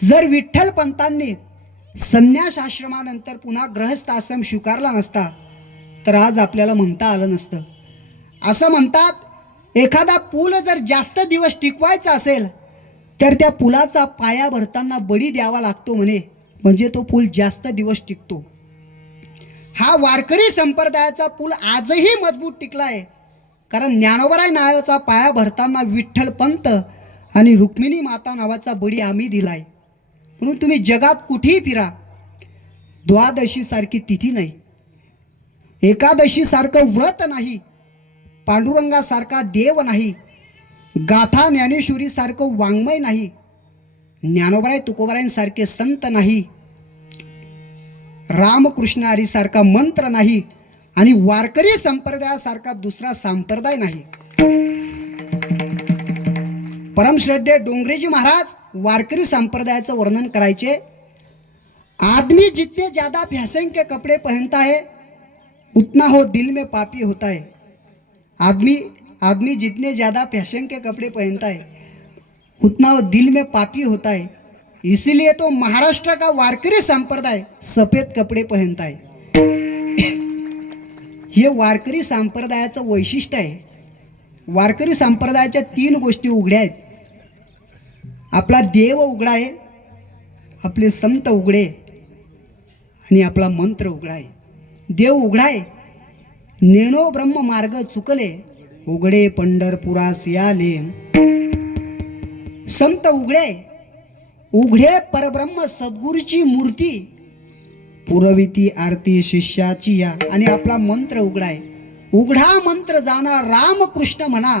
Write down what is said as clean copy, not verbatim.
जर विठ्ठल पंतांनी संन्यास आश्रमानंतर पुन्हा गृहस्थ आश्रम स्वीकारला नसता तर आज आपल्याला म्हणता आलं नसतं. असं म्हणतात एखादा पूल जर जास्त दिवस टिकवायचा असेल तर त्या पुलाचा पाया भरताना बळी द्यावा लागतो म्हणे, म्हणजे तो पूल जास्त दिवस टिकतो. हा वारकरी संप्रदायाचा पूल आजही मजबूत टिकला आहे, कारण ज्ञानोबराय नावाचा पाया भरताना विठ्ठल पंत आणि रुक्मिणी माता नावाचा बळी आम्ही दिलाय. म्हणून तुम्ही जगात कुठेही फिरा, द्वादशी सारखी तिथी नाही, एकादशी सारखं व्रत नाही, पांडुरंगासारखा देव नाही, गाथा ज्ञानेश्वरी सारखं वाङ्मय नाही, ज्ञानोबराय तुकोबरायांसारखे संत नाही, रामकृष्ण हरी सारखा मंत्र नाही, आणि वारकरी संप्रदायासारखा दुसरा संप्रदाय नाही. परमश्रद्धेय डोंगरेजी महाराज वारकरी संप्रदायाचं वर्णन करायचे. आदमी जितने ज्यादा फैशन के कपड़े पहनता है उतना हो दिल में पापी होता है. आदमी जितने ज्यादा फैशन के कपड़े पहनता है उतना वो दिल में पापी होता है. इसीलिए तो महाराष्ट्र का वारकरी संप्रदाय सफेद कपडे पहनता है. हे वारकरी संप्रदायाचं वैशिष्ट्य आहे. वारकरी संप्रदायाच्या 3 गोष्टी उघड्या आहेत. आपला देव उघडा आहे, आपले संत उघडे आणि आपला मंत्र उघडा आहे. देव उघडा आहे, नेनो ब्रह्म मार्ग चुकले, उघडे पंढरपुरास याले. संत उघडे, उघडे परब्रह्म सद्गुरूची मूर्ती, पुरविती आरती शिष्याची या. आणि आपला मंत्र उघडा आहे, उघडा मंत्र जाणा रामकृष्ण म्हणा.